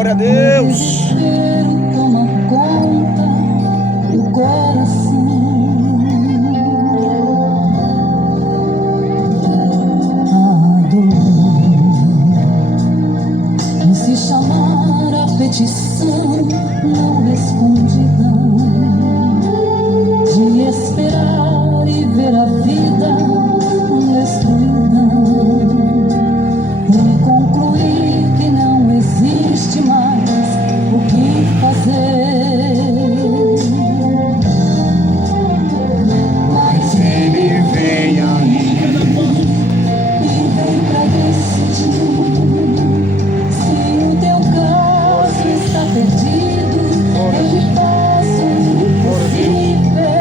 Glória a Deus. Toma conta do coração. E se chamar a petição, não responderão. De esperar e ver a vida destruída e concluir que não existe mais o que fazer. Mas Ele vem aí. e vem pra decidir se o teu caso está perdido. Ele faz o impossível,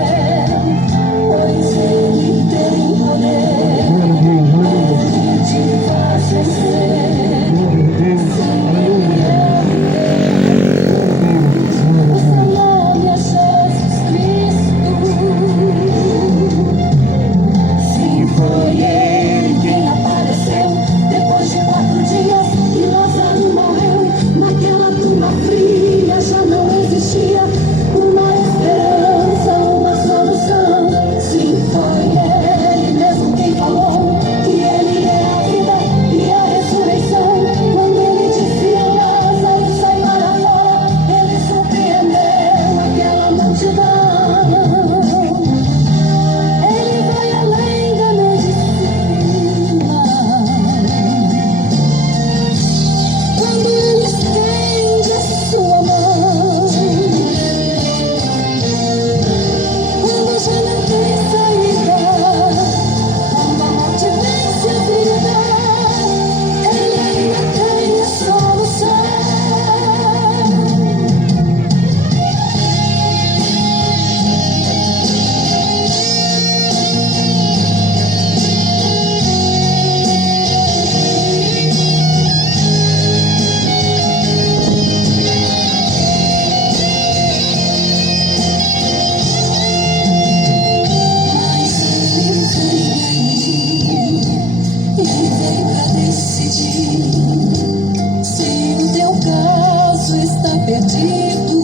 pois ele tem poder. Ele te faz vencer. O seu nome é Jesus Cristo. Sim, foi ele quem apareceu depois de 4 dias que Lázaro morreu. Naquela tumba fria já não existia uma esperança, uma solução. Sim, foi ele mesmo quem falou que ele é a vida e a ressurreição. Quando ele disse a Lázaro sai para fora, ele surpreendeu aquela multidão. Ele vai além da medicina. Quando ele estende a sua mão, quando já não tem saída, quando a morte vence a vida, ele ainda tem a solução. Mas ele vem pra decidir se o teu caso está perdido.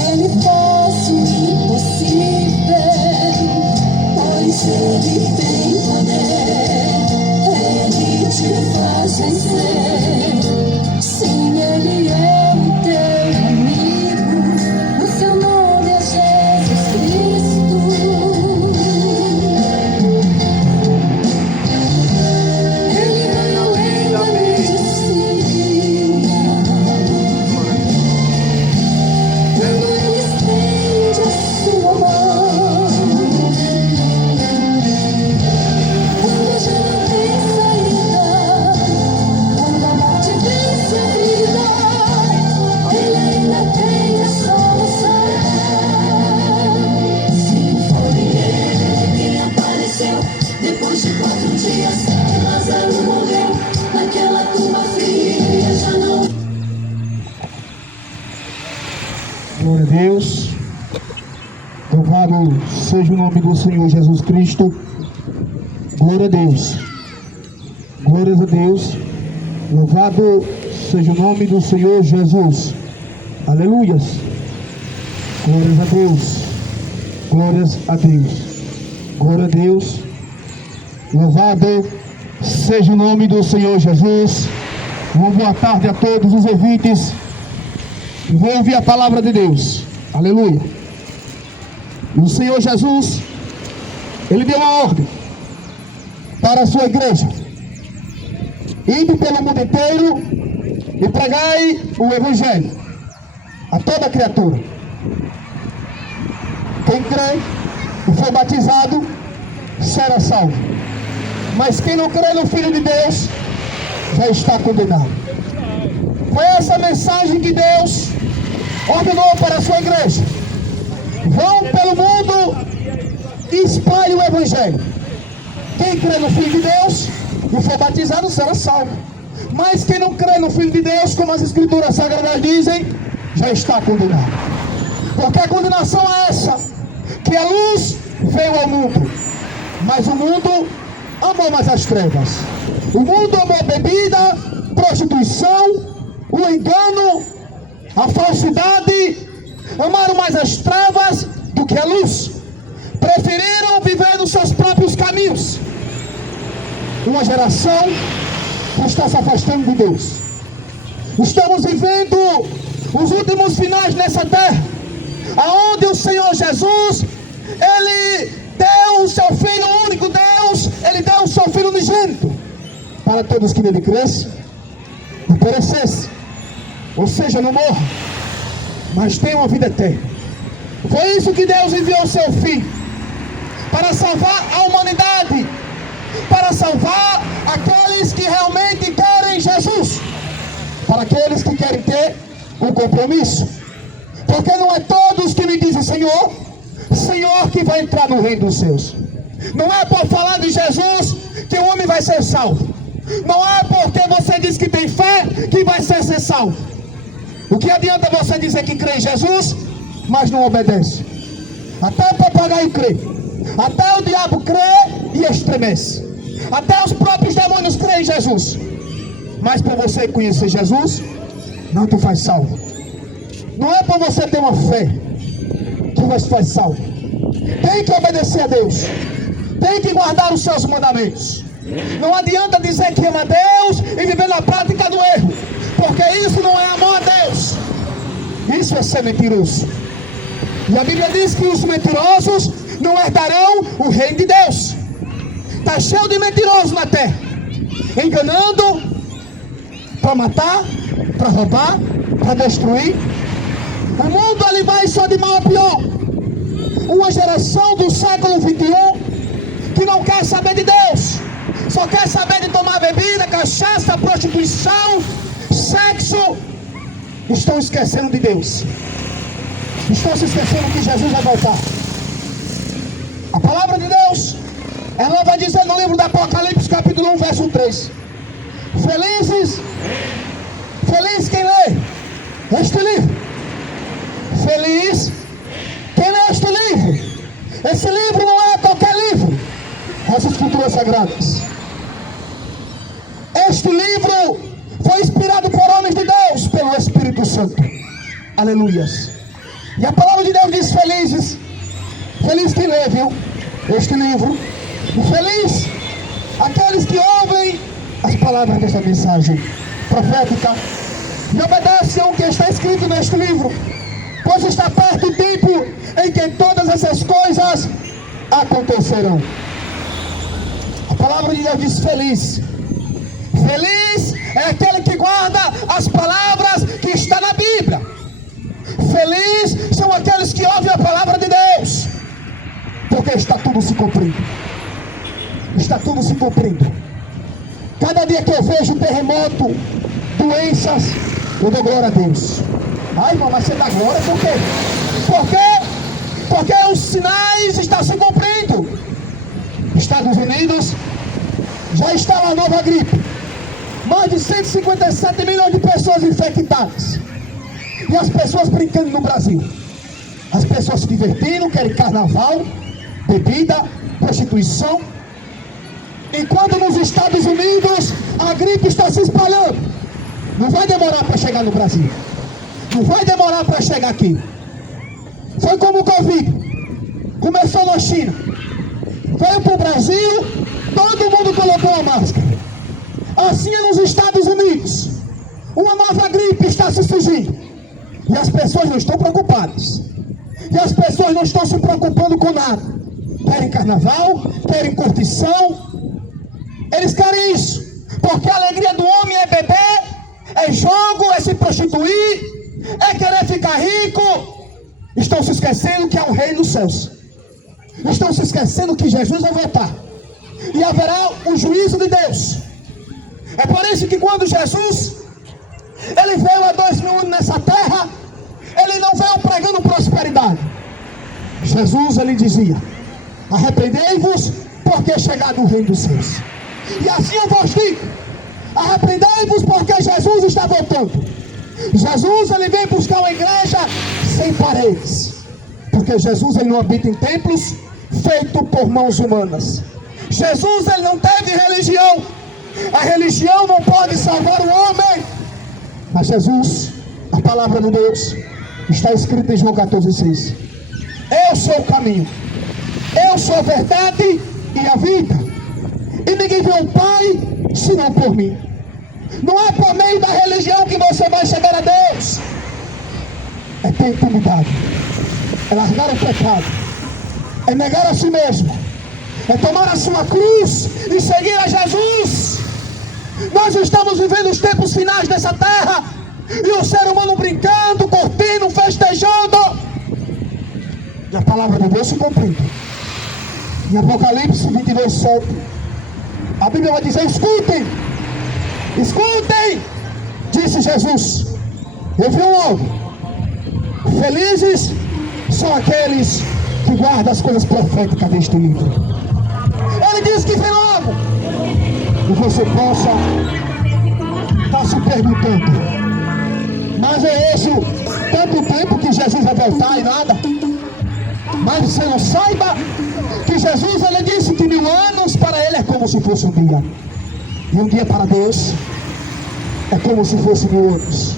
Ele faz o impossível, pois ele tem poder. Ele te faz vencer. Sim, ele é o teu amigo. O seu nome é Jesus Cristo. Ele vai além da medicina. Quando ele estende a sua mão, quando já não tem saída, quando a morte vence a vida, ele ainda tem a solução. Sim, foi ele quem apareceu depois de 4 dias que Lázaro morreu. Naquela tumba fria já não. Glória a Deus. Louvado seja o nome do Senhor Jesus Cristo. Glória a Deus. Glórias a Deus. Louvado seja o nome do Senhor Jesus. Aleluias. Glórias a Deus. Glórias a Deus. Glória a Deus. Louvado seja o nome do Senhor Jesus. Uma boa tarde a todos os ouvintes. Vou ouvir a palavra de Deus. Aleluia. O Senhor Jesus, Ele deu uma ordem para a sua igreja: ide pelo mundo inteiro e pregai o Evangelho a toda criatura. Quem crê e for batizado será salvo, mas quem não crê no Filho de Deus já está condenado. Foi essa mensagem que Deus ordenou para a sua igreja: vão pelo mundo e espalhe o Evangelho. Quem crê no Filho de Deus e for batizado será salvo, mas quem não crê no Filho de Deus, como as Escrituras Sagradas dizem, já está condenado. Porque a condenação é essa: que a luz veio ao mundo, mas o mundo amou mais as trevas. O mundo amou a bebida, prostituição, o engano a falsidade, amaram mais as trevas do que a luz, preferiram viver nos seus próprios caminhos. Uma geração que está se afastando de Deus. Estamos vivendo os últimos finais nessa terra, aonde o Senhor Jesus, Ele deu o seu Filho único, Deus, Ele deu o seu Filho unigênito, para todos que nele crescem, não perecesse, ou seja, não morra, mas tenha uma vida eterna. Foi isso que Deus enviou o seu Filho, para salvar a humanidade, para salvar aqueles que realmente querem Jesus, para aqueles que querem ter um compromisso, porque não é todos que me dizem Senhor, Senhor, que vai entrar no reino dos céus. Não é por falar de Jesus que o homem vai ser salvo. Não é porque você diz que tem fé que vai ser salvo. O que adianta você dizer que crê em Jesus, mas não obedece? Até o papagaio crê, até o diabo crê e estremece, até os próprios demônios creem em Jesus, mas para você conhecer Jesus, não te faz salvo. Não é para você ter uma fé que vai te fazer salvo. Tem que obedecer a Deus, tem que guardar os seus mandamentos. Não adianta dizer que ama Deus e viver na prática do erro, porque isso não é amor a Deus, isso é ser mentiroso. E a Bíblia diz que os mentirosos não herdarão o reino de Deus. Está cheio de mentirosos na terra, enganando para matar, para roubar, para destruir. O mundo ali vai só de mal a pior. Uma geração do século 21 que não quer saber de Deus, só quer saber de tomar bebida, cachaça, prostituição, sexo. Estão esquecendo de Deus, estão se esquecendo que Jesus vai voltar. A palavra de Deus, ela vai dizer no livro do Apocalipse, capítulo 1, verso 3: Felizes, feliz quem lê este livro. Feliz quem lê este livro. Esse livro não é qualquer livro, as escrituras sagradas. Este livro foi inspirado por homens de Deus, pelo Espírito Santo. Aleluias. E a palavra de Deus diz: felizes, feliz quem lê, viu, este livro, e feliz aqueles que ouvem as palavras desta mensagem profética e obedecem ao que está escrito neste livro, pois está perto o tempo em que todas essas coisas acontecerão. A palavra de Deus diz: feliz. Feliz é aquele que guarda as palavras que está na Bíblia. Feliz são aqueles que ouvem a palavra de Deus, porque está tudo se cumprindo. Está tudo se cumprindo. Cada dia que eu vejo terremoto, doenças, eu dou glória a Deus. Ai, irmão, mas você dá glória por quê? Porque os sinais estão se cumprindo. Estados Unidos já está uma nova gripe. Mais de 157 milhões de pessoas infectadas. E as pessoas brincando no Brasil. As pessoas se divertindo, querem carnaval, bebida, prostituição. Enquanto nos Estados Unidos a gripe está se espalhando. Não vai demorar para chegar no Brasil. Não vai demorar para chegar aqui. Foi como o Covid. Começou na China, veio para o Brasil, todo mundo colocou a máscara. Assim é nos Estados Unidos. Uma nova gripe está se surgindo. E as pessoas não estão preocupadas. E as pessoas não estão se preocupando com nada. Querem carnaval, querem curtição. Eles querem isso. Porque a alegria do homem é beber, é jogo, é se prostituir, é querer ficar rico. Estão se esquecendo que há um reino dos céus. Estão se esquecendo que Jesus vai voltar. E haverá o juízo de Deus. É por isso que quando Jesus, ele veio há 2000 anos nessa terra, ele não veio pregando prosperidade. Jesus, ele dizia: arrependei-vos, porque é chegado o reino dos céus. E assim eu vos digo: arrependei-vos, porque Jesus está voltando. Jesus, ele veio buscar uma igreja sem paredes, porque Jesus, ele não habita em templos feitos por mãos humanas. Jesus, ele não teve religião. A religião não pode salvar o homem, mas Jesus, A palavra de Deus está escrita em João 14,6. Eu sou o caminho, eu sou a verdade e a vida, e ninguém vê o Pai senão por mim. Não é por meio da religião que você vai chegar a Deus. É ter intimidade, é largar o pecado, é negar a si mesmo, é tomar a sua cruz e seguir a Jesus. Nós estamos vivendo os tempos finais dessa terra, e o ser humano brincando, curtindo, festejando, e a palavra de Deus se cumprindo. Em Apocalipse 22:7, a Bíblia vai dizer: escutem, escutem, disse Jesus, eu vi logo, felizes são aqueles que guardam as coisas proféticas deste livro. Ele disse que vem logo. E você possa estar se perguntando: mas é isso tanto tempo que Jesus vai voltar e nada? Mas você não saiba que Jesus, ele disse que 1000 anos para ele é como se fosse um dia, e um dia para Deus é como se fosse 1000 anos.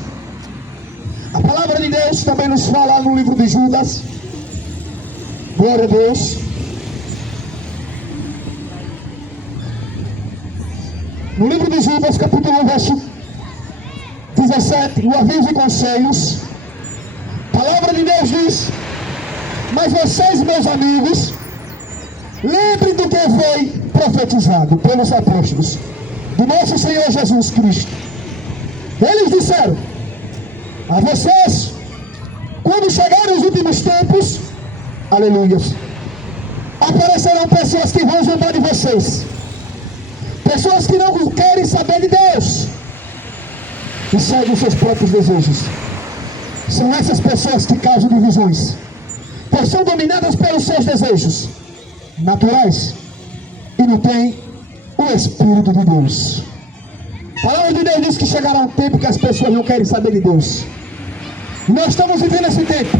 A palavra de Deus também nos fala no livro de Judas, glória a Deus, no livro de Judas, capítulo 1, verso 17, o aviso e conselhos, a palavra de Deus diz: mas vocês, meus amigos, lembrem do que foi profetizado pelos apóstolos do nosso Senhor Jesus Cristo. Eles disseram a vocês: quando chegarem os últimos tempos, aleluias, aparecerão pessoas que vão zombar de vocês, pessoas que não querem saber de Deus e seguem os seus próprios desejos. São essas pessoas que causam divisões, pois são dominadas pelos seus desejos naturais e não têm o Espírito de Deus. A palavra de Deus diz que chegará um tempo que as pessoas não querem saber de Deus. E nós estamos vivendo esse tempo.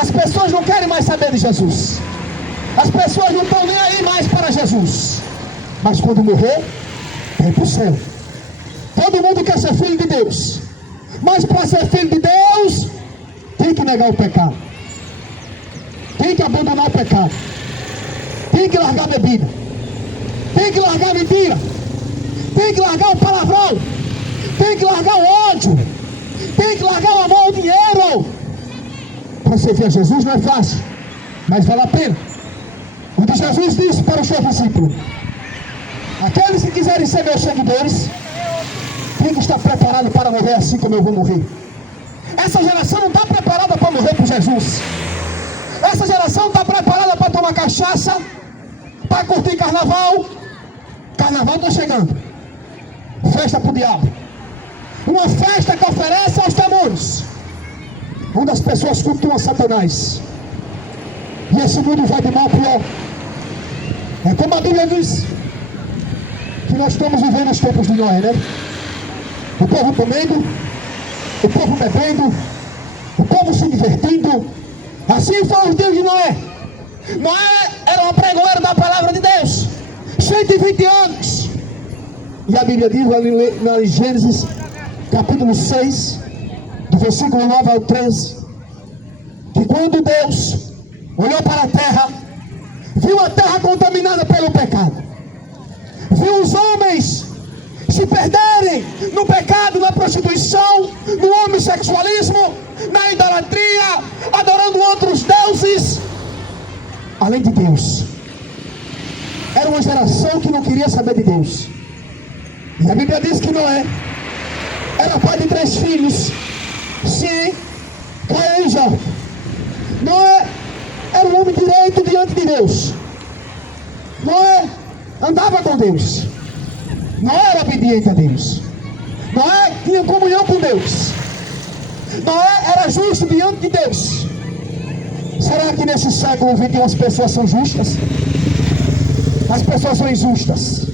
As pessoas não querem mais saber de Jesus. As pessoas não estão nem aí mais para Jesus. Mas quando morrer, vai para o céu. Todo mundo quer ser filho de Deus, mas para ser filho de Deus tem que negar o pecado, tem que abandonar o pecado, tem que largar a bebida, tem que largar a mentira, tem que largar o palavrão, tem que largar o ódio, tem que largar o amor ao dinheiro. Para servir a Jesus não é fácil, mas vale a pena. Quando Jesus disse para o seu discípulo: aqueles que quiserem ser meus seguidores tem que estar preparado para morrer assim como eu vou morrer. Essa geração não está preparada para morrer por Jesus. Essa geração está preparada para tomar cachaça, para curtir carnaval. Carnaval está chegando, festa para o diabo, uma festa que oferece aos demônios, onde as pessoas cultuam Satanás. E esse mundo vai de mal a pior. É como a Bíblia diz que nós estamos vivendo os tempos de Noé, né? O povo comendo, o povo bebendo, o povo se divertindo. Assim foram os dias de Noé. Noé era um pregoeiro da palavra de Deus, 120 anos. E a Bíblia diz lá em Gênesis capítulo 6, do versículo 9 ao 13, que quando Deus olhou para a terra, viu a terra contaminada pelo pecado, viu os homens se perderem no pecado, na prostituição, no homossexualismo, na idolatria, adorando outros deuses além de Deus. Era uma geração que não queria saber de Deus. E a Bíblia diz que Noé era pai de 3 filhos, Sem, Caim e Jafé. Noé era um homem direito diante de Deus. Noé andava com Deus. Noé era obediente a Deus. Noé tinha comunhão com Deus. Noé era justo diante de Deus. Será que nesse século 21 as pessoas são justas? As pessoas são injustas.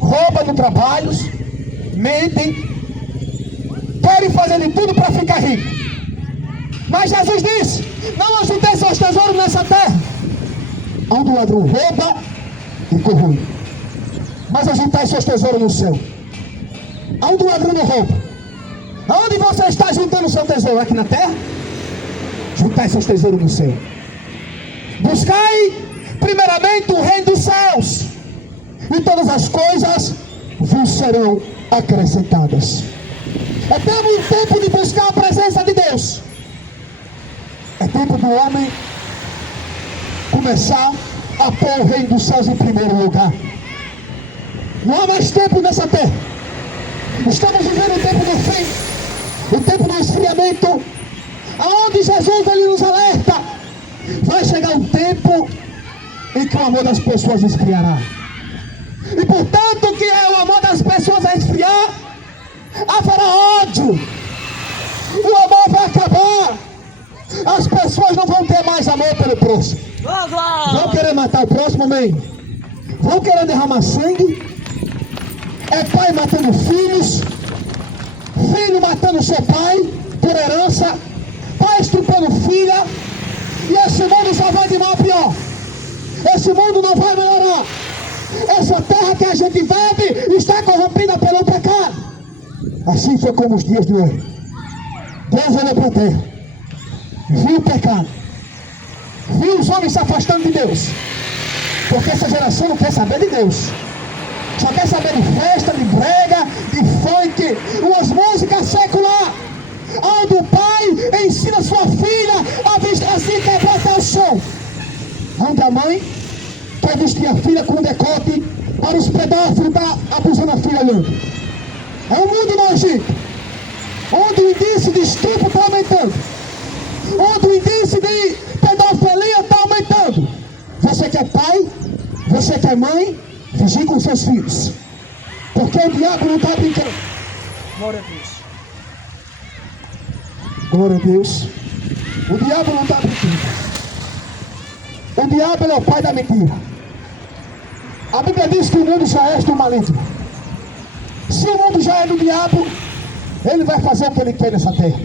Roubam no trabalho, mentem, querem fazer de tudo para ficar rico. Mas Jesus disse: não ajuntei seus tesouros nessa terra, onde o ladrão rouba e corrompe, mas ajuntai seus tesouros no céu, onde o ladrão não rouba, Aonde você está juntando seu tesouro? Aqui na terra? Juntai seus tesouros no céu. Buscai primeiramente o reino dos céus, e todas as coisas vos serão acrescentadas. É tempo de buscar a presença de Deus. É tempo do homem começar a pôr o reino dos céus em primeiro lugar. Não há mais tempo nessa terra. Estamos vivendo o tempo do fim, o tempo do esfriamento, aonde Jesus ele nos alerta. Vai chegar um tempo em que o amor das pessoas esfriará. E portanto que é o amor das pessoas a esfriar, haverá ódio. O amor vai acabar. As pessoas não vão ter mais amor pelo próximo. Vão querer matar o próximo, amém? Vão querer derramar sangue. É pai matando filhos, filho matando seu pai por herança, pai estrupando filha. E esse mundo só vai de mal a pior. Esse mundo não vai melhorar. Essa terra que a gente vive está corrompida pelo pecado. Assim foi como os dias de hoje. Deus olhou para a terra, viu o pecado, viu os homens se afastando de Deus, porque essa geração não quer saber de Deus. Só quer saber de festa, de brega, de funk, umas músicas secular, onde o pai ensina sua filha a vestir assim, quebrar até o chão. Onde a mãe quer vestir a filha com decote para os pedófilos estar abusando a filha olhando. É um mundo nojento, onde o índice de estupro está aumentando, onde o índice de pedofilia está aumentando. Você que é pai, você que é mãe, vigie com seus filhos, porque o diabo não está brincando. Glória a Deus. Glória a Deus. O diabo não está brincando. O diabo ele é o pai da mentira. A Bíblia diz que o mundo já é do maligno. Se o mundo já é do diabo, ele vai fazer o que ele quer nessa terra.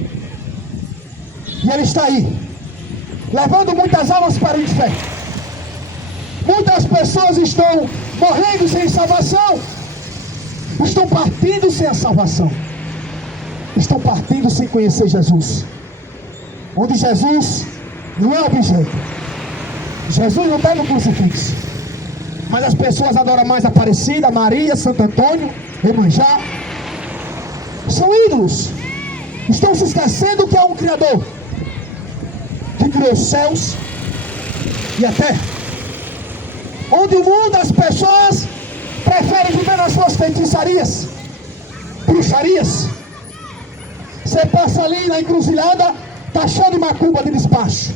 E ele está aí, levando muitas almas para o inferno. Muitas pessoas estão morrendo sem salvação, estão partindo sem a salvação, estão partindo sem conhecer Jesus. Onde Jesus não é objeto. Jesus não está no crucifixo, mas as pessoas adoram mais Aparecida, Maria, Santo Antônio, Iemanjá. São ídolos. Estão se esquecendo que há um Criador que criou os céus e a terra. Onde o mundo, as pessoas preferem viver nas suas feitiçarias, bruxarias. Você passa ali na encruzilhada, está cheio de macumba de despacho.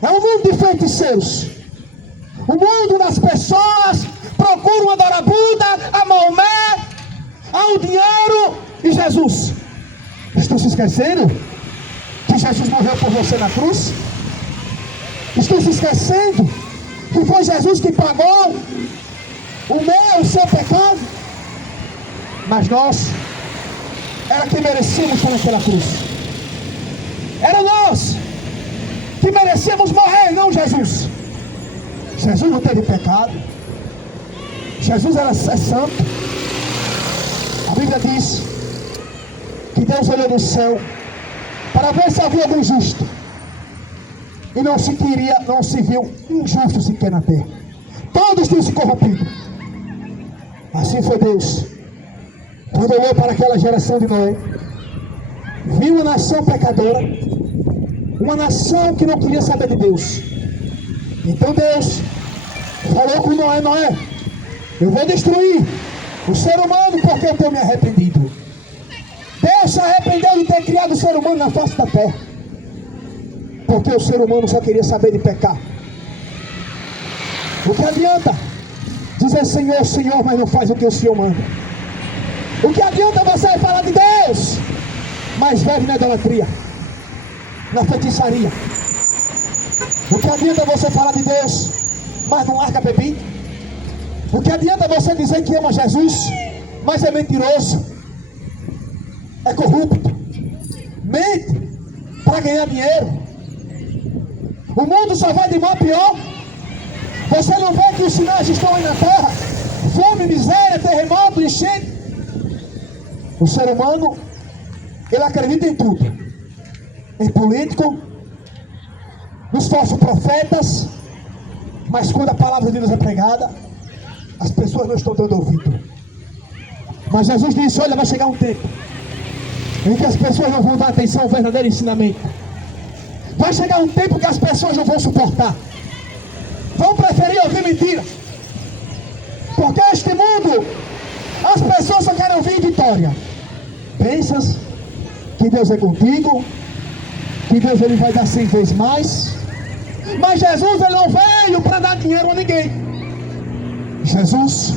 É um mundo de feiticeiros. O mundo das pessoas procuram adorar a Buda, a Maomé, ao dinheiro e Jesus. Estão se esquecendo que Jesus morreu por você na cruz? Estão se esquecendo que foi Jesus que pagou o meu, o seu pecado? Mas nós era que merecíamos estar naquela cruz. Era nós que merecíamos morrer, não Jesus. Jesus não teve pecado. Jesus era santo. A Bíblia diz que Deus olhou do céu para ver se havia algum justo, e não se viu injusto sequer na terra. Todos tinham se corrompido. Assim foi Deus, quando olhou para aquela geração de Noé, viu uma nação pecadora, uma nação que não queria saber de Deus. Então Deus falou com Noé: Noé, eu vou destruir o ser humano porque eu tenho me arrependido. Deus se arrependeu de ter criado o ser humano na face da terra, porque o ser humano só queria saber de pecar. O que adianta dizer Senhor, Senhor, mas não faz o que o Senhor manda? O que adianta você falar de Deus, mas vive na idolatria, na feitiçaria? O que adianta você falar de Deus, mas não larga bebida? O que adianta você dizer que ama Jesus, mas é mentiroso, é corrupto, mente para ganhar dinheiro? O mundo só vai de mal a pior. Você não vê que os sinais estão aí na terra? Fome, miséria, terremoto, enchente. O ser humano Ele acredita em tudo. Em político, nos falsos profetas. Mas quando a palavra de Deus é pregada, as pessoas não estão dando ouvido. Mas Jesus disse, olha, vai chegar um tempo em que as pessoas não vão dar atenção ao verdadeiro ensinamento. Vai chegar um tempo que as pessoas não vão suportar. Vão preferir ouvir mentiras. Porque este mundo, as pessoas só querem ouvir vitória. Pensas que Deus é contigo, que Deus ele vai dar 100 vezes mais. Mas Jesus ele não veio para dar dinheiro a ninguém. Jesus,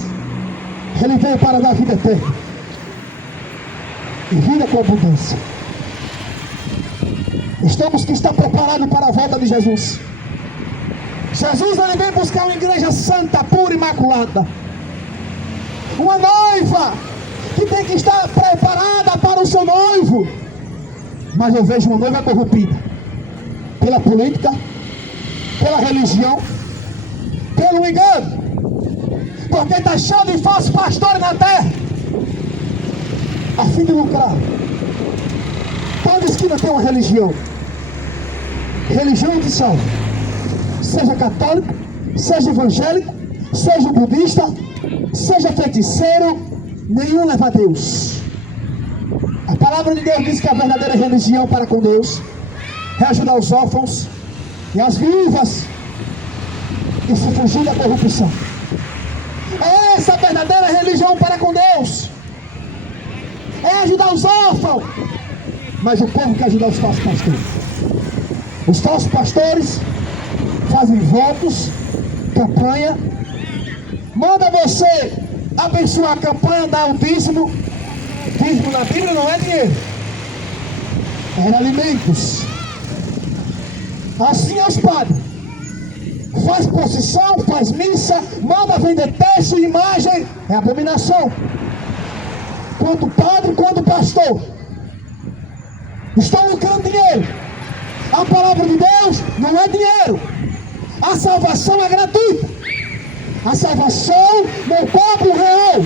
ele veio para dar vida eterna. E vida com abundância. Estamos que estar preparados para a volta de Jesus. Jesus ele vem buscar uma igreja santa, pura e imaculada. Uma noiva que tem que estar preparada para o seu noivo. Mas eu vejo uma noiva corrompida pela política, pela religião, pelo engano. Porque está cheio de falsos pastores na terra, a fim de lucrar. Toda esquina tem uma religião. Religião que salva. Seja católico, seja evangélico, seja budista, seja feiticeiro, nenhum leva a Deus. A palavra de Deus diz que a verdadeira religião para com Deus é ajudar os órfãos e as viúvas e se fugir da corrupção. É essa a verdadeira religião para com Deus. É ajudar os órfãos. Mas o povo quer ajudar os falsos pastores. Os falsos pastores fazem votos, campanha. Manda você abençoar a campanha, dar o dízimo. Dízimo na Bíblia não é dinheiro, era alimentos. Assim é os padres. Faz procissão, faz missa, manda vender texto e imagem. É abominação. Quanto padre, quanto pastor estão lucrando dinheiro. A palavra de Deus não é dinheiro. A salvação é gratuita. A salvação não cobra um real.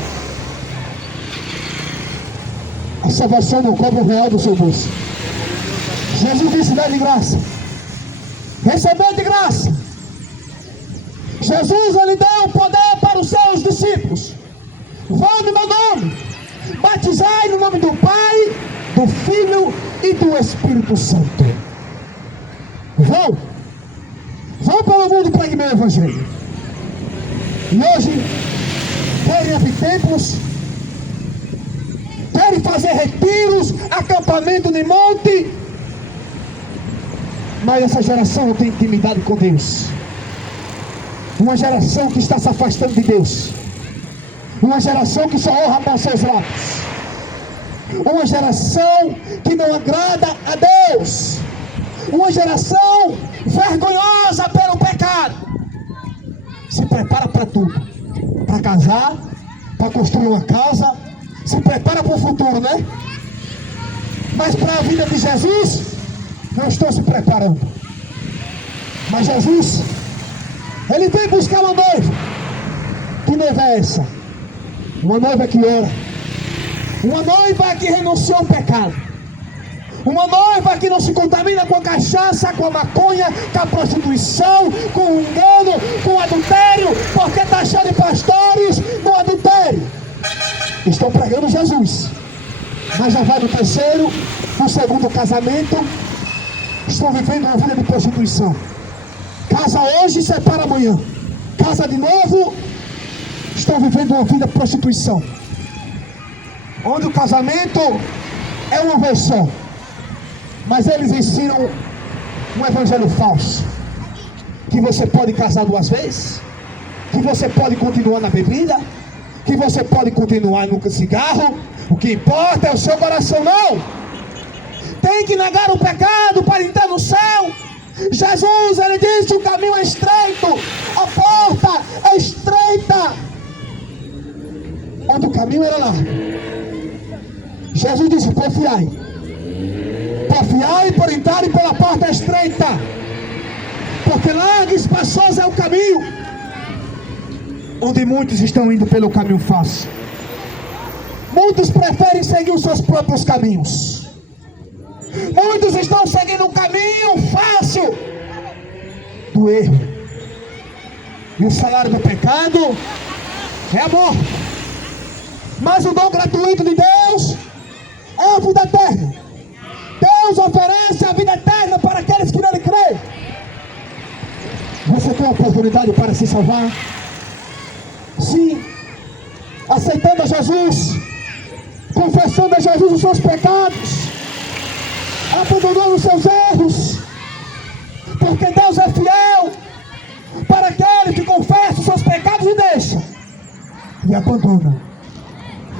A salvação não cobra um real do seu bolso. Jesus disse, dá de graça. Receber de graça. Jesus ele deu o poder para os seus discípulos. Vão no meu nome. Batizai no nome do Pai, do Filho e do Espírito Santo. Vão pelo mundo e pregue meu evangelho. E hoje querem abrir templos, querem fazer retiros, acampamento de monte. Mas essa geração não tem intimidade com Deus. Uma geração que está se afastando de Deus. Uma geração que só honra com seus lábios. Uma geração que não agrada a Deus. Uma geração vergonhosa pelo pecado. Se prepara para tudo. Para casar, para construir uma casa. Se prepara para o futuro, né? Mas para a vida de Jesus, não estou se preparando. Mas Jesus, ele vem buscar uma noiva. Que noiva é essa? Uma noiva que ora. Uma noiva que renunciou ao pecado. Uma noiva que não se contamina com a cachaça, com a maconha, com a prostituição, com o engano, com o adultério, porque está cheio de pastores no adultério. Estão pregando Jesus, mas já vai no terceiro, no segundo casamento, estão vivendo uma vida de prostituição. Casa hoje, separa amanhã. Casa de novo, estão vivendo uma vida de prostituição. Onde o casamento é uma vez só. Mas eles ensinam um evangelho falso. Que você pode casar 2 vezes. Que você pode continuar na bebida. Que você pode continuar no cigarro. O que importa é o seu coração, não. Tem que negar o pecado para entrar no céu. Jesus, ele disse, o caminho é estreito. A porta é estreita. Onde o caminho era lá. Jesus disse, porfiai. Porfiai por entrarem pela porta estreita. Porque largo e espaçoso é o caminho. Onde muitos estão indo pelo caminho fácil. Muitos preferem seguir os seus próprios caminhos. Muitos estão seguindo um caminho fácil do erro. E o salário do pecado é a morte. Mas o dom gratuito de Deus é a vida eterna. Deus oferece a vida eterna para aqueles que nele creem. Você tem a oportunidade para se salvar? Sim. Aceitando a Jesus, confessando a Jesus os seus pecados, abandonando os seus erros, porque Deus é fiel para aquele que confessa os seus pecados e deixa e abandona.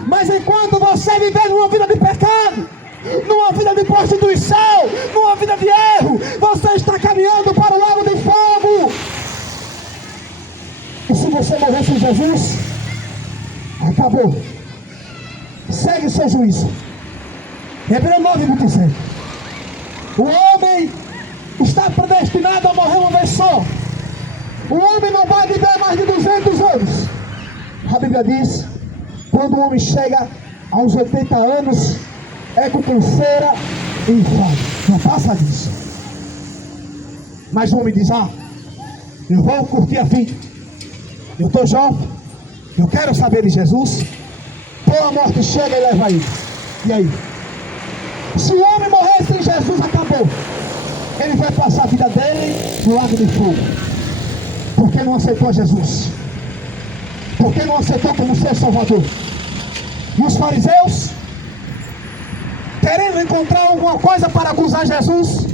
Mas enquanto você viver numa vida de pecado, numa vida de prostituição, numa vida de erro, você está caminhando para o lago de fogo. E se você morrer sem Jesus, acabou. Segue seu juízo. Hebreus 9:27. O homem está predestinado a morrer uma vez só. O homem não vai viver mais de 200 anos. A Bíblia diz: quando o homem chega aos 80 anos, é com canseira e enfado. Não passa disso. Mas o homem diz: eu vou curtir a vida. Eu estou jovem, eu quero saber de Jesus. Pô, a morte chega e leva ele. E aí? Se o homem morrer sem Jesus, acabou. Ele vai passar a vida dele no lago de fogo. Porque não aceitou Jesus. Porque não aceitou como seu Salvador. E os fariseus, querendo encontrar alguma coisa para acusar Jesus,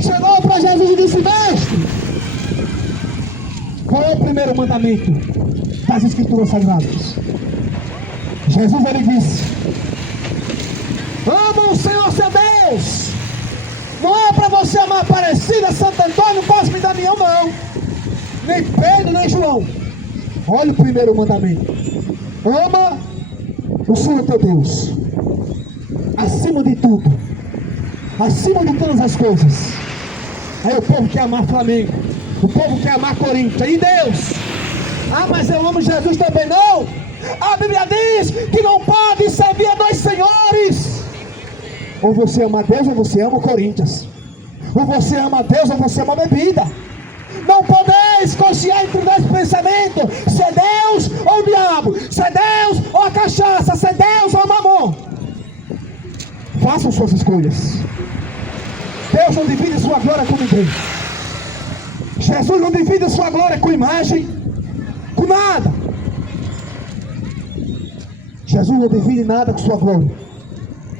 chegou para Jesus e disse: mestre, qual é o primeiro mandamento das Escrituras Sagradas? Jesus, ele disse: ama o Senhor seu Deus. Não é para você amar Aparecida, Santo Antônio, Cosme e Damião, não. Nem Pedro, nem João. Olha o primeiro mandamento: ama o Senhor teu Deus acima de tudo, acima de todas as coisas. Aí o povo quer amar Flamengo, o povo quer amar Corinthians. E Deus? Mas eu amo Jesus também. Não. A Bíblia diz que não pode servir a dois senhores. Ou você ama Deus ou você ama o Corinthians. Ou você ama Deus ou você ama a bebida. Não podeis consciar entre dois pensamentos: se é Deus ou o diabo, se é Deus ou a cachaça, se é Deus ou o mamon. Façam suas escolhas. Deus não divide sua glória com ninguém. Jesus não divide sua glória com imagem, com nada. Jesus não divide nada com sua glória,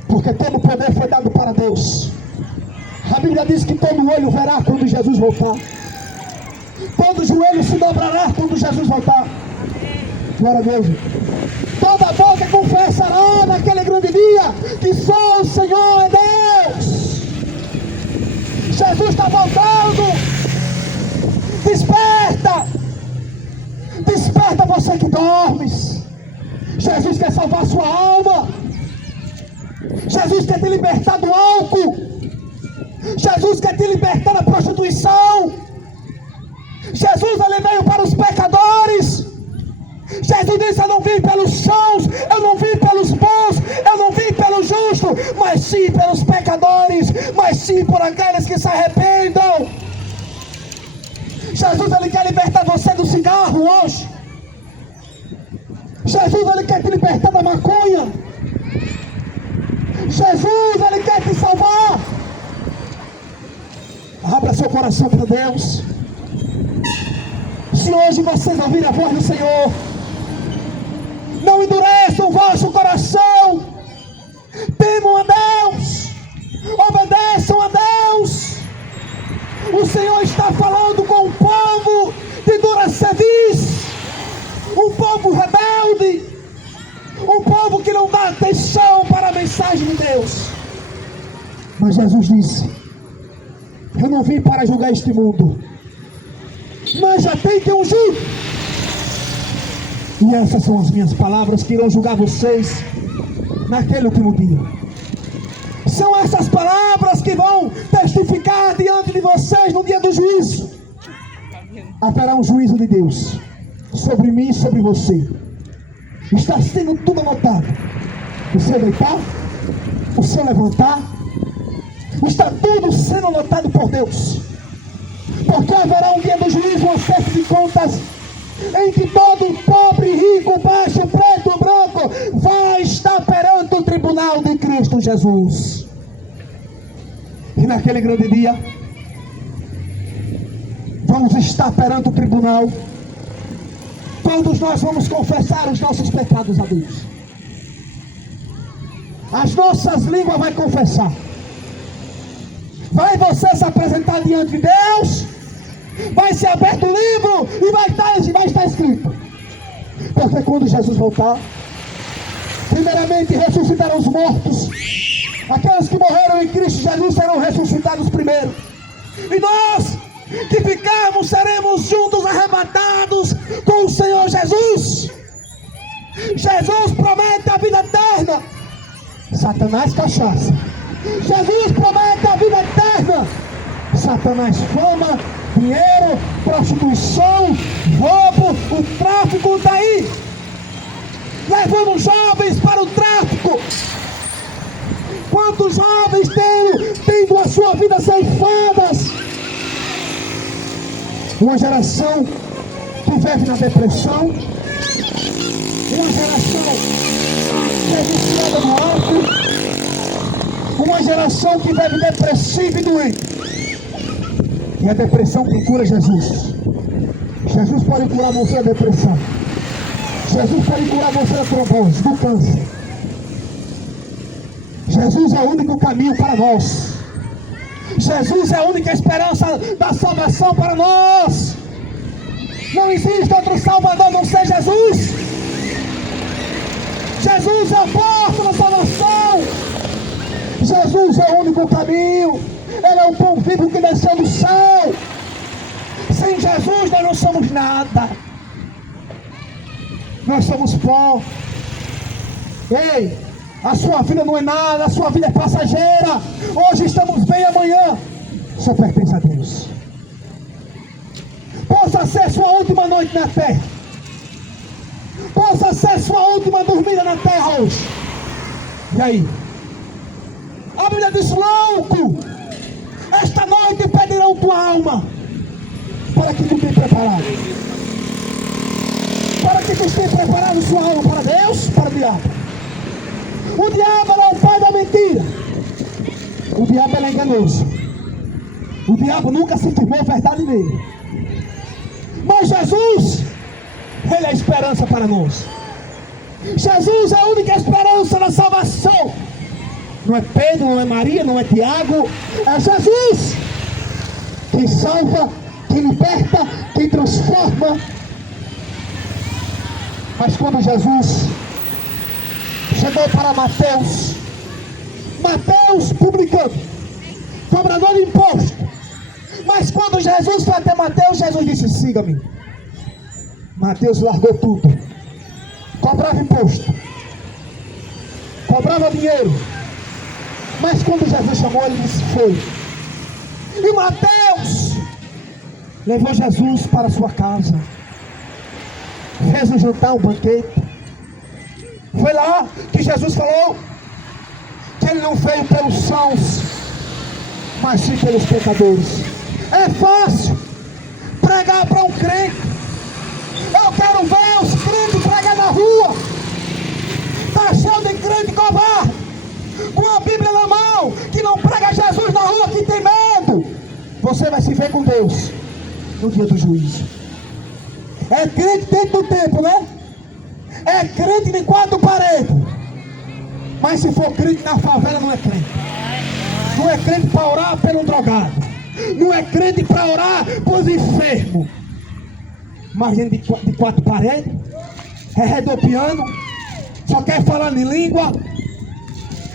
porque todo o poder foi dado para Deus. A Bíblia diz que todo olho verá quando Jesus voltar. Todo joelho se dobrará quando Jesus voltar. Glória a Deus. Toda boca confessará naquele grande dia que só o Senhor é Deus. Jesus está voltando. Desperta. Desperta você que dormes. Jesus quer salvar sua alma. Jesus quer te libertar do álcool. Jesus quer te libertar da prostituição. Jesus, ele veio para os pecadores. Jesus disse: eu não vim pelos sãos, eu não vim pelos bons, eu não vim pelos justos, mas sim pelos pecadores, mas sim por aqueles que se arrependam. Jesus, ele quer libertar você do cigarro hoje. Jesus, ele quer te libertar da maconha. Jesus, ele quer te salvar. Abra seu coração para Deus. Se hoje vocês ouvirem a voz do Senhor, não endureçam o vosso coração. Temam a Deus, obedeçam a Deus. O Senhor está falando com um povo de dura cerviz, um povo rebelde, um povo que não dá atenção para a mensagem de Deus. Mas Jesus disse: eu não vim para julgar este mundo, mas já tem que ungir. E essas são as minhas palavras que irão julgar vocês naquele último dia. São essas palavras que vão testificar diante de vocês no dia do juízo. Haverá um juízo de Deus sobre mim e sobre você. Está sendo tudo anotado. O seu deitar, o seu levantar, Está tudo sendo notado por Deus. Porque haverá um dia do juízo, um acerto de contas, em que todo pobre, rico, baixo, preto, branco, vai estar perante o tribunal de Cristo Jesus. E naquele grande dia, vamos estar perante o tribunal. Todos nós vamos confessar os nossos pecados a Deus. As nossas línguas vão confessar. Vai você se apresentar diante de Deus. Vai ser aberto o livro e vai estar escrito. Porque quando Jesus voltar, primeiramente ressuscitarão os mortos. Aqueles que morreram em Cristo Jesus serão ressuscitados primeiro. E nós que ficarmos seremos juntos arrebatados com o Senhor Jesus. Jesus promete a vida eterna. Satanás cachaça. Jesus promete a vida eterna. Satanás fama, dinheiro, prostituição, roubo, o tráfico está aí. Levando jovens para o tráfico. Quantos jovens tendo a sua vida ceifadas? Uma geração que vive na depressão. Uma geração que é viciada no álcool. Uma geração que vive depressiva e doente. E a depressão procura Jesus. Jesus pode curar você da depressão. Jesus pode curar você da trombose, do câncer. Jesus é o único caminho para nós. Jesus é a única esperança da salvação para nós. Não existe outro Salvador a não ser Jesus. Jesus é a porta da salvação. Jesus é o único caminho. Ele é o pão vivo que desceu do céu. Sem Jesus nós não somos nada. Nós somos pó. Ei, a sua vida não é nada, a sua vida é passageira. Hoje estamos bem, amanhã só pertence a Deus. Possa ser sua última noite na terra. Possa ser sua última dormida na terra hoje. E aí? A Bíblia diz: louco, esta noite pedirão tua alma. Para que tu tenha preparado? Para que tu tenha preparado sua alma para Deus, para o diabo? O diabo é o pai da mentira. O diabo é enganoso. O diabo nunca se firmou verdade nele. Mas Jesus, Ele é a esperança para nós. Jesus é a única esperança da salvação. Não é Pedro, não é Maria, não é Tiago. É Jesus que salva, que liberta, que transforma. Mas quando Jesus chegou para Mateus publicano, cobrador de imposto. Mas quando Jesus foi até Mateus, Jesus disse: siga-me. Mateus largou tudo. Cobrava imposto, cobrava dinheiro. Mas quando Jesus chamou, ele disse: foi. E Mateus levou Jesus para sua casa, fez um jantar, um banquete. Foi lá que Jesus falou que Ele não veio pelos sãos, mas sim pelos pecadores. É fácil pregar para um crente. Eu quero ver os crentes pregar na rua. Está cheio de crente covarde, com a Bíblia na mão, que não prega Jesus na rua, que tem medo. Você vai se ver com Deus no dia do juízo. É crente dentro do templo, né? É crente de quatro paredes. Mas se for crente na favela, não é crente. Não é crente para orar pelo drogado. Não é crente para orar pelos enfermos. Mas gente de quatro paredes, é redopiando, só quer falar em língua.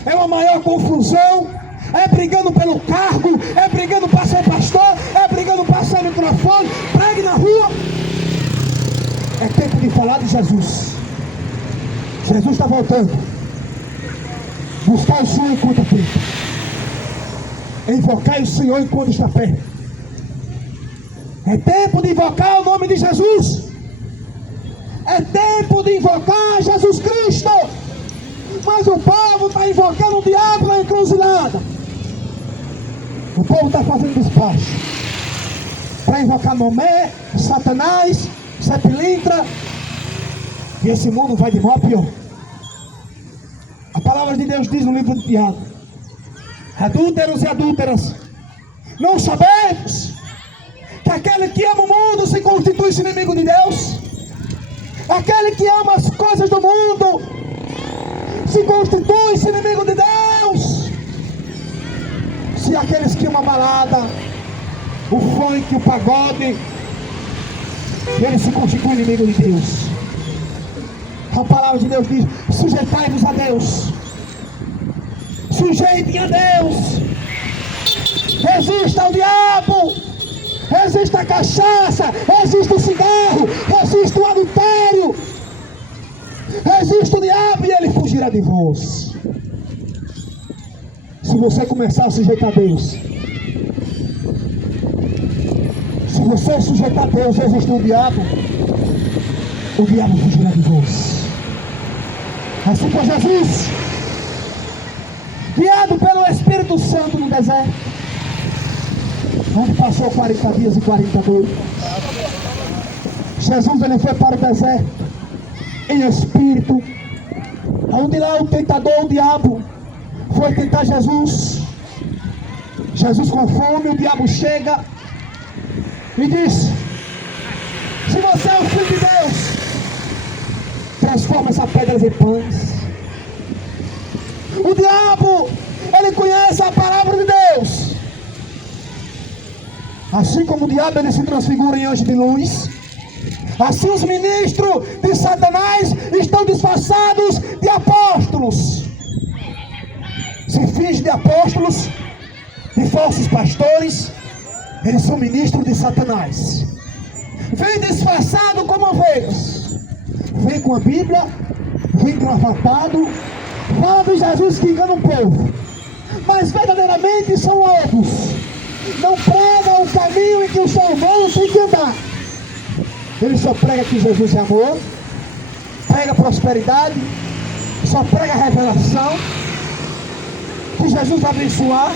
É uma maior confusão. É brigando pelo cargo, é brigando para ser pastor, é brigando para ser microfone. Pregue na rua. É tempo de falar de Jesus. Jesus está voltando. Buscar o Senhor enquanto é tempo. Invocar o Senhor enquanto está perto. É tempo de invocar o nome de Jesus. É tempo de invocar Jesus Cristo. Mas o povo está invocando o diabo na encruzilhada. O povo está fazendo despacho para invocar Nomé, Satanás, Zé Pilintra. E esse mundo vai de mal a pior. A palavra de Deus diz no livro de Tiago: adúlteros e adúlteras, não sabemos que aquele que ama o mundo se constitui inimigo de Deus? Aquele que ama as coisas do mundo se constitui inimigo de Deus. Se aqueles que amam a balada, o funk, o pagode, ele se constitui inimigo de Deus. A palavra de Deus diz: sujeitai-vos a Deus. Sujeitem a Deus. Resista ao diabo. Resista a cachaça. Resista o cigarro. Resista o adultério. Resista o diabo e ele fugirá de vós. Se você começar a sujeitar a Deus, se você sujeitar a Deus, resistir o diabo fugirá de vós. Assim foi Jesus, guiado pelo Espírito Santo no deserto, onde passou 40 dias e 40 noites. Jesus, ele foi para o deserto em espírito, onde lá o tentador, o diabo, foi tentar Jesus. Jesus com fome, o diabo chega e diz: se você é o Filho de Deus, transforma essa pedra em pães. O diabo, ele conhece a palavra de Deus. Assim como o diabo, ele se transfigura em anjo de luz, assim os ministros de Satanás estão disfarçados de apóstolos. Se fingem de apóstolos, de falsos pastores. Eles são ministros de Satanás. Vem disfarçado como ovelhas. Vem com a Bíblia, vem gravatado, fala de Jesus que engana o povo, mas verdadeiramente são outros. Não pregam o caminho em que os seus irmãos têm que andar. Ele só prega que Jesus é amor, prega prosperidade, só prega revelação, que Jesus vai abençoar,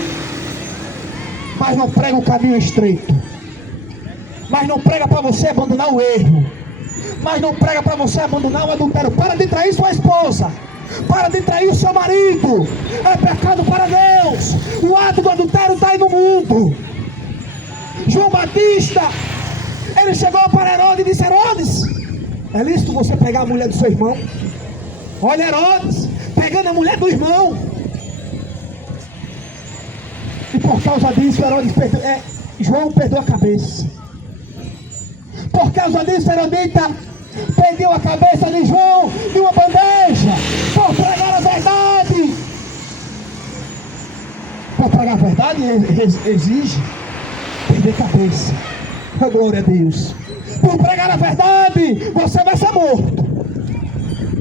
mas não prega o caminho estreito, mas não prega para você abandonar o erro, mas não prega para você abandonar o adultério. Para de trair sua esposa, para de trair o seu marido, é pecado para Deus. O ato do adultério está aí no mundo. João Batista, ele chegou para Herodes e disse: Herodes, é lícito você pegar a mulher do seu irmão? Olha Herodes, pegando a mulher do irmão. E por causa disso, Herodes João perdeu a cabeça. Por causa disso, Herodita perdeu a cabeça de João de uma bandeja, por pregar a verdade. Por pregar a verdade exige perder a cabeça. Oh, glória a Deus. Por pregar a verdade, você vai ser morto.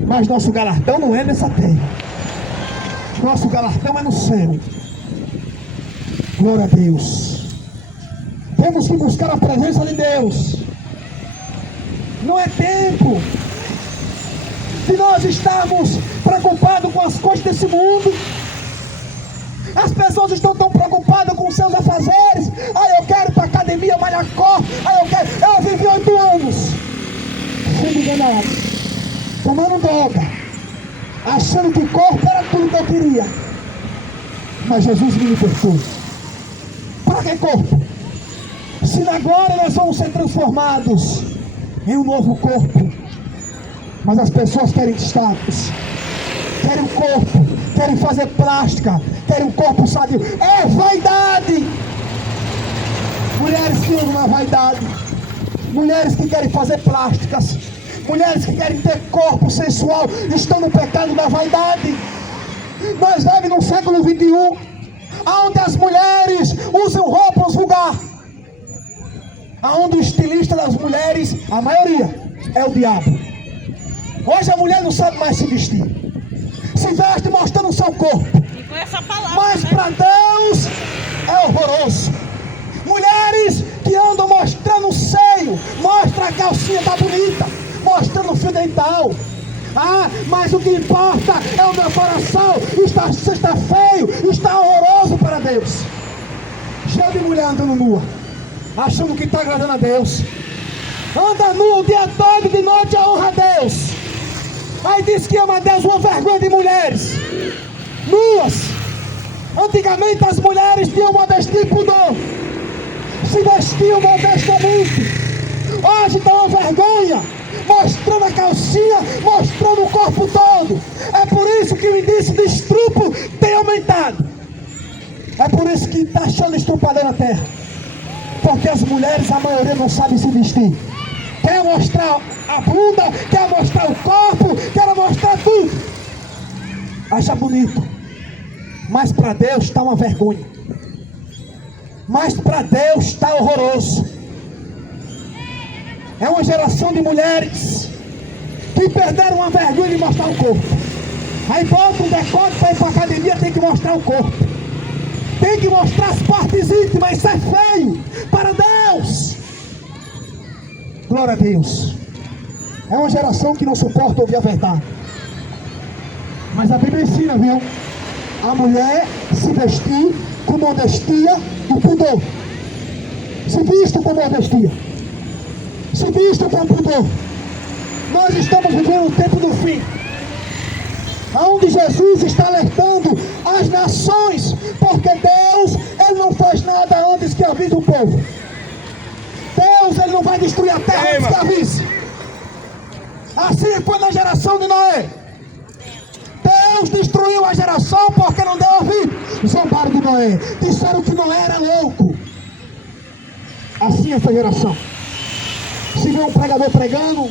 Mas nosso galardão não é nessa terra. Nosso galardão é no céu. Glória a Deus. Temos que buscar a presença de Deus. Não é tempo de nós estarmos preocupados com as coisas desse mundo. As pessoas estão tão preocupadas com seus afazeres. Eu quero ir para a academia malhar corpo. Eu vivi 8 anos sendo enganado, tomando droga, achando que corpo era tudo que eu queria. Mas Jesus me libertou. Para que corpo? Se na glória nós vamos ser transformados em um novo corpo. Mas as pessoas querem status, querem um corpo, querem fazer plástica, querem um corpo sadio. É vaidade. Mulheres que andam na vaidade, mulheres que querem fazer plásticas, mulheres que querem ter corpo sensual, estão no pecado da vaidade. Nós vivemos no século 21, onde as mulheres usam roupas vulgar, onde o estilista das mulheres, a maioria, é o diabo. Hoje a mulher não sabe mais se vestir, se veste mostrando o seu corpo, mas para Deus é horroroso. Mulheres que andam mostrando o seio, mostra a calcinha tá bonita, mostrando o fio dental. Mas o que importa é o meu coração. Está feio, está horroroso para Deus. cheio de mulher andando nua, achando que está agradando a Deus. Anda nu o dia todo e de noite a honra a Deus. Aí diz que ama a Deus, uma vergonha de mulheres nuas. Antigamente as mulheres tinham modestia e pudor, se vestiam modestamente. Hoje dá uma vergonha, mostrando a calcinha, mostrando o corpo todo. É por isso que o índice de estupro tem aumentado. É por isso que está achando estrupador na terra. Porque as mulheres, a maioria não sabe se vestir. Quer mostrar a bunda, quer mostrar o corpo, quer mostrar tudo. Acha bonito. Mas para Deus está uma vergonha. Mas para Deus está horroroso. É uma geração de mulheres que perderam a vergonha de mostrar o corpo. Aí bota um decote para ir para a academia, tem que mostrar o corpo. Tem que mostrar as partes íntimas, isso é feio para Deus. Glória a Deus. É uma geração que não suporta ouvir a verdade. Mas a Bíblia ensina, viu? A mulher se vestir com modestia e pudor. Se vista com modestia. Se vista com pudor. Nós estamos vivendo o tempo do fim, onde Jesus está alertando as nações, porque Deus, Ele não faz nada antes que avise o povo. Deus, Ele não vai destruir a terra antes que avise. Assim foi na geração de Noé. Deus destruiu a geração porque não deu ouvido. Zombaram de Noé, disseram que Noé era louco. Assim essa geração. Se vê um pregador pregando,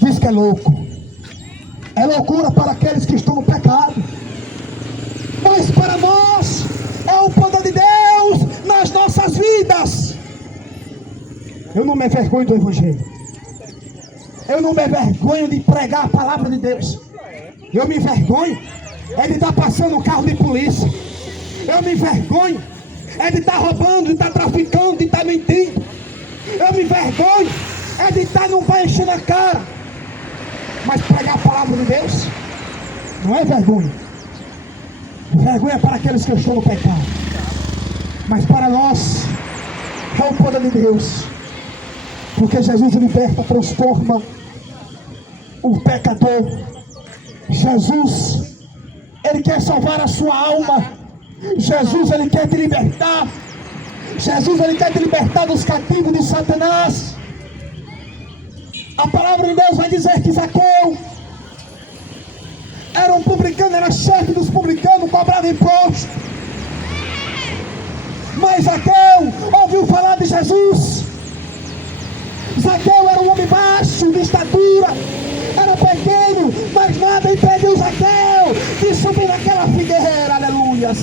diz que é louco. É loucura para aqueles que estão no pecado. Mas para nós é o poder de Deus nas nossas vidas. Eu não me envergonho do Evangelho. Eu não me envergonho de pregar a palavra de Deus. Eu me envergonho é de estar passando um carro de polícia. Eu me envergonho é de estar roubando, de estar traficando, de estar mentindo. Eu me envergonho é de estar num bar enchendo a cara. Mas pregar a palavra de Deus não é vergonha. Vergonha é para aqueles que estão no pecado. Mas para nós é o poder de Deus. Porque Jesus liberta, transforma o pecador. Jesus, Ele quer salvar a sua alma. Jesus, Ele quer te libertar. Jesus, Ele quer te libertar dos cativos de Satanás. A palavra de Deus vai dizer que Zaqueu era um publicano, era chefe dos publicanos, cobrava imposto. Mas Zaqueu ouviu falar de Jesus. Zaqueu era um homem baixo de estatura, era pequeno, mas nada impediu Zaqueu de subir naquela figueira, aleluias.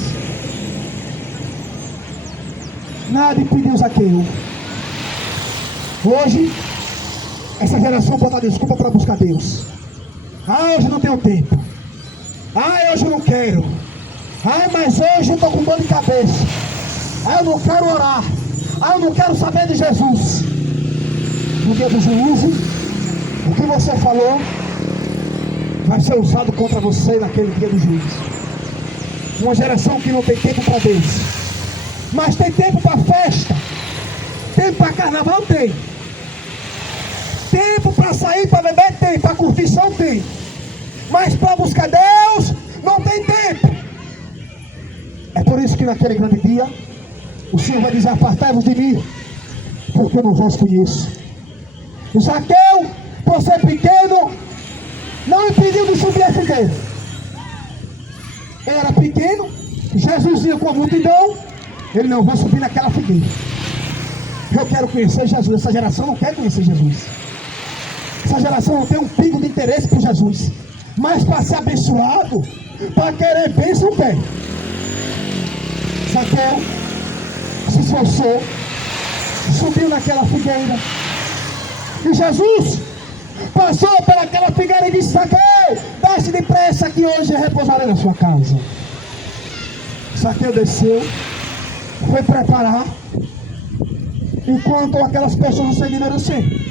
Nada impediu Zaqueu. Hoje, essa geração bota desculpa para buscar Deus. Hoje não tenho tempo. Hoje eu não quero. Mas hoje eu estou com dor de cabeça. Eu não quero orar. Eu não quero saber de Jesus. No dia do juízo, o que você falou vai ser usado contra você naquele dia do juízo. Uma geração que não tem tempo para Deus, mas tem tempo para festa. Tempo para carnaval tem. Tempo para sair, para beber tem. Para curtição tem. Mas para buscar Deus não tem tempo. É por isso que naquele grande dia o Senhor vai dizer: apartai-vos de mim, porque eu não vos conheço. Zaqueu, por ser pequeno, não impediu de subir a figueira. Ele era pequeno, Jesus ia com a multidão. Ele: não, vou subir naquela figueira. Eu quero conhecer Jesus. Essa geração não quer conhecer Jesus. Essa geração não tem um pingo de interesse por Jesus. Mas para ser abençoado, para querer bênção, tem. Zaqueu se esforçou, subiu naquela figueira. E Jesus passou pelaquela figueira e disse: Zaqueu, desce depressa que hoje eu repousarei na sua casa. Zaqueu desceu, foi preparar. Enquanto aquelas pessoas o seguiram, assim: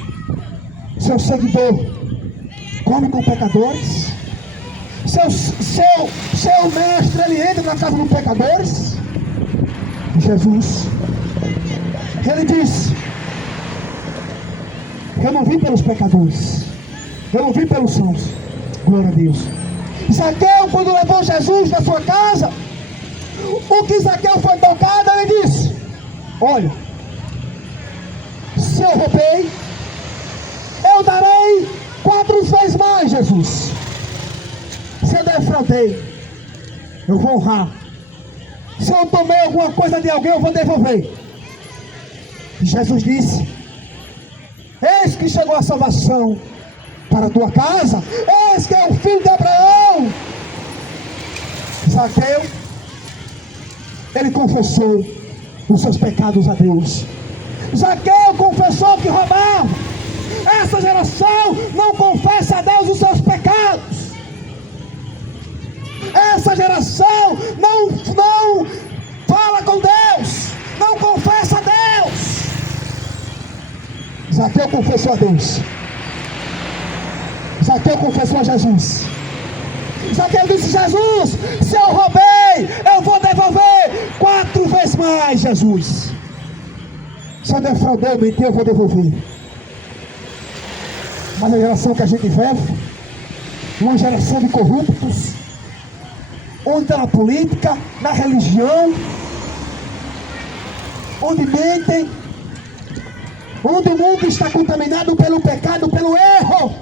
seu seguidor come com pecadores? Seu mestre, ele entra na casa dos pecadores? Jesus, ele disse: eu não vim pelos pecadores, eu não vim pelos sãos. Glória a Deus. Zaqueu, quando levou Jesus na sua casa, o que Zaqueu foi tocado, ele disse: olha, se eu roubei, eu darei 4 vezes mais, Jesus. Se eu defraudei, eu vou honrar. Se eu tomei alguma coisa de alguém, eu vou devolver. E Jesus disse: eis que chegou a salvação para a tua casa. Eis que é o filho de Abraão. Zaqueu, ele confessou os seus pecados a Deus. Zaqueu confessou que roubava. Essa geração não confessa a Deus os seus pecados. Essa geração não fala com Deus, não confessa a Deus. Zaqueu confessou a Deus. Zaqueu confessou a Jesus. Zaqueu disse: Jesus, se eu roubei, eu vou devolver 4 vezes mais, Jesus. Se eu defraudei, eu menti, eu vou devolver. Mas a geração que a gente vive, uma geração de corruptos, onde está na política, na religião, onde mentem, onde o mundo está contaminado pelo pecado, pelo erro,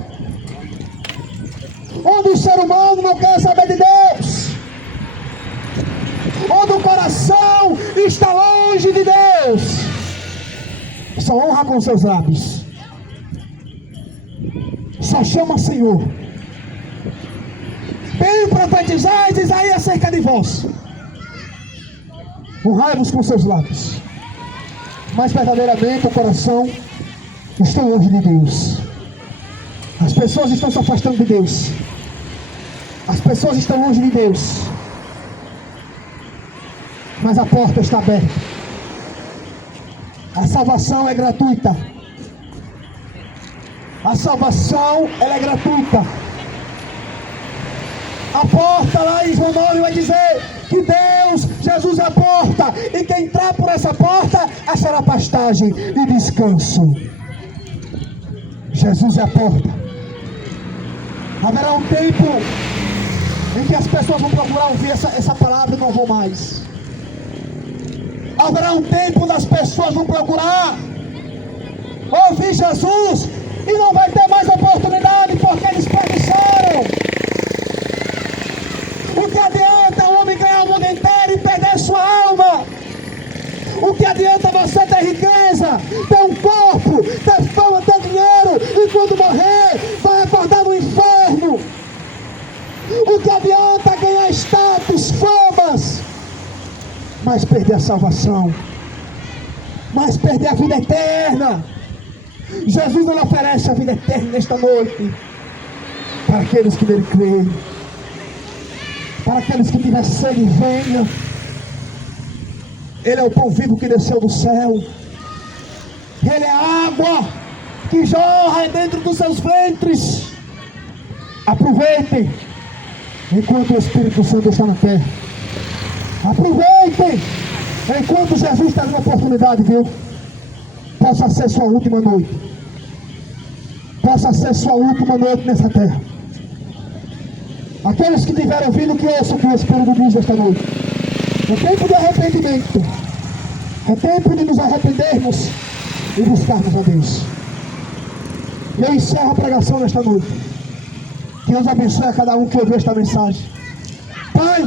onde o ser humano não quer saber de Deus, onde o coração está longe de Deus, só honra com seus lábios, só chama Senhor. Bem profetizais Isaías acerca de vós, honrai-vos com seus lábios, mas verdadeiramente o coração está longe de Deus. As pessoas estão se afastando de Deus, as pessoas estão longe de Deus, mas a porta está aberta. A salvação é gratuita. A salvação, ela é gratuita. A porta lá em João 9 vai dizer que Deus, Jesus é a porta, e quem entrar por essa porta achará pastagem e descanso. Jesus é a porta. Haverá um tempo em que as pessoas vão procurar ouvir essa palavra e não vão mais. Haverá um tempo das pessoas vão procurar ouvir Jesus e não vai ter mais oportunidade porque eles preguiçaram. O que adianta o homem ganhar o mundo inteiro e perder sua alma? O que adianta você ter riqueza, ter um corpo, ter fama, ter dinheiro, e quando morrer vai acordar no inferno? O que adianta ganhar status, famas, mas perder a salvação, mas perder a vida eterna? Jesus não oferece a vida eterna nesta noite para aqueles que nele creem. Para aqueles que tiverem sede, venha. Ele é o pão vivo que desceu do céu. Ele é a água que jorra dentro dos seus ventres. Aproveitem enquanto o Espírito Santo está na terra. Aproveitem enquanto Jesus está numa oportunidade, viu? Possa ser sua última noite. Possa ser sua última noite nessa terra. Aqueles que tiveram ouvido, que ouçam o que o Espírito diz esta noite. É tempo de arrependimento. É tempo de nos arrependermos e buscarmos a Deus. E eu encerro a pregação nesta noite. Que Deus abençoe a cada um que ouviu esta mensagem. Pai,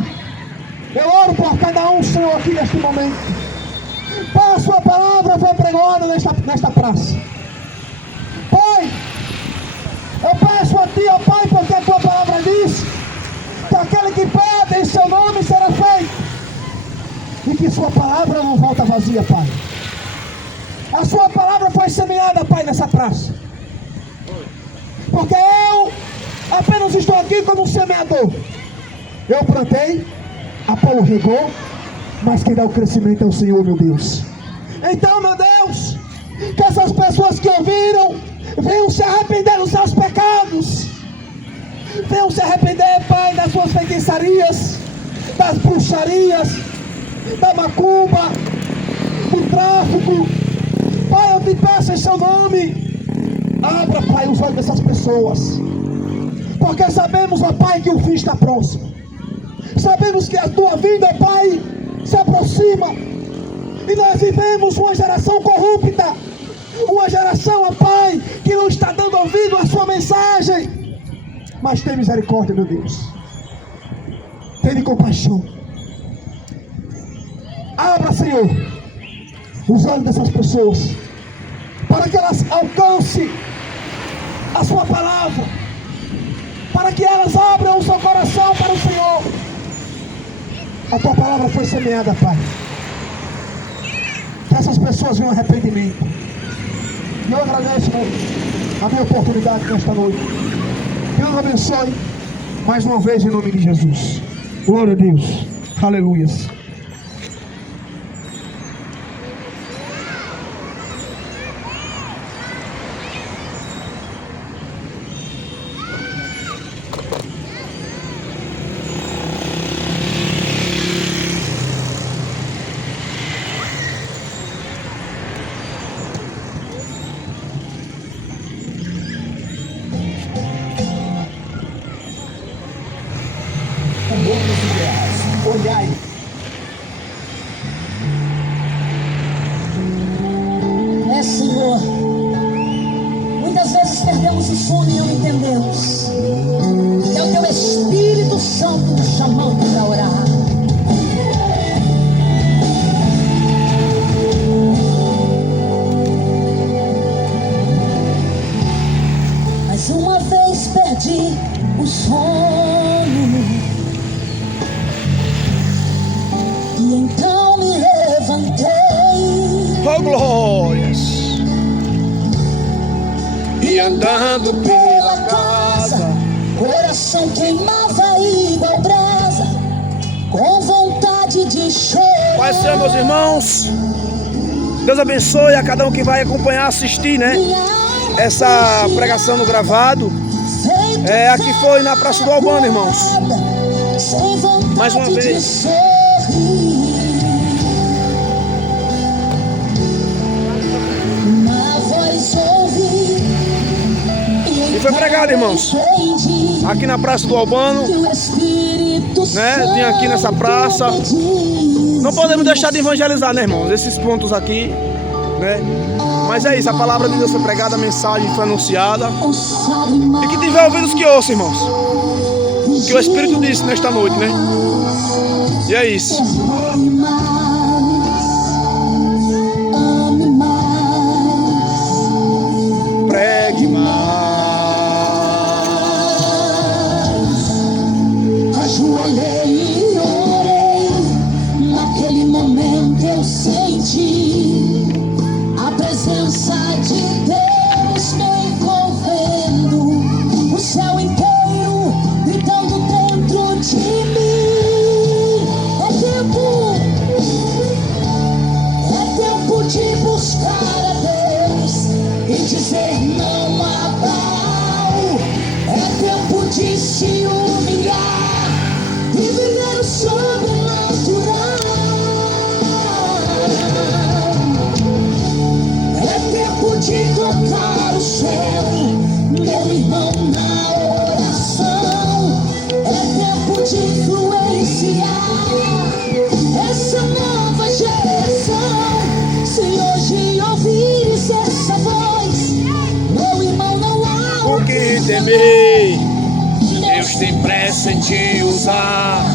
eu oro por cada um, Senhor, aqui neste momento. Pai, a sua palavra foi pregada nesta praça. Pai, eu peço a Ti, ó Pai, porque a Tua palavra diz que aquele que pede em Seu nome será feito, e que Sua palavra não volta vazia, Pai. A Sua palavra foi semeada, Pai, nessa praça, porque eu apenas estou aqui como um semeador. Eu plantei, Apolo regou, mas quem dá o crescimento é o Senhor, meu Deus. Então, meu Deus, que essas pessoas que ouviram venham se arrepender dos seus pecados, venham se arrepender, Pai, das suas feitiçarias, das bruxarias, da macumba, de tráfico. Pai, eu te peço em seu nome. Abra, Pai, os olhos dessas pessoas. Porque sabemos, ó Pai, que o fim está próximo. Sabemos que a tua vinda, Pai, se aproxima. E nós vivemos uma geração corrupta. Uma geração, ó Pai, que não está dando ouvido à sua mensagem. Mas tem misericórdia, meu Deus. Tenha compaixão. Abra, Senhor, os olhos dessas pessoas, para que elas alcancem a sua palavra, para que elas abram o seu coração para o Senhor. A tua palavra foi semeada, Pai. Que essas pessoas venham arrependimento. E eu agradeço a minha oportunidade nesta noite. Deus abençoe mais uma vez em nome de Jesus. Glória a Deus. Aleluias. Olhai. Senhor, muitas vezes perdemos o sono e não entendemos. É o teu Espírito Santo nos chamando para orar. Mais uma vez perdi o sono. E então me levantei. Oh, glórias! E andando pela casa, coração queimava igual brasa, com vontade de chorar. Pai Senhor, meus irmãos, Deus abençoe a cada um que vai acompanhar, assistir, né? Essa pregação no gravado. Aqui foi na Praça do Albano, irmãos. Mais uma vez. E foi pregado, irmãos, aqui na Praça do Albano, né? Tem aqui nessa praça. Não podemos deixar de evangelizar, né, irmãos? Esses pontos aqui, né? Mas é isso, a palavra de Deus foi pregada, a mensagem foi anunciada. E que tiver ouvidos que ouça, irmãos. Que o Espírito disse nesta noite, né? E é isso. Pregue mais. Ajoelhei e orei. Naquele momento eu senti a presença de Deus me envolvendo. O céu inteiro gritando dentro de mim. É tempo de buscar a Deus e dizer não a Baal. É tempo de se humilhar e viver o sobrenatural. É tempo de tocar o céu, meu irmão, na oração. É tempo de influenciar essa nova geração. Se hoje ouvires essa voz, meu irmão, não há O que temer, Deus tem pressa em te usar.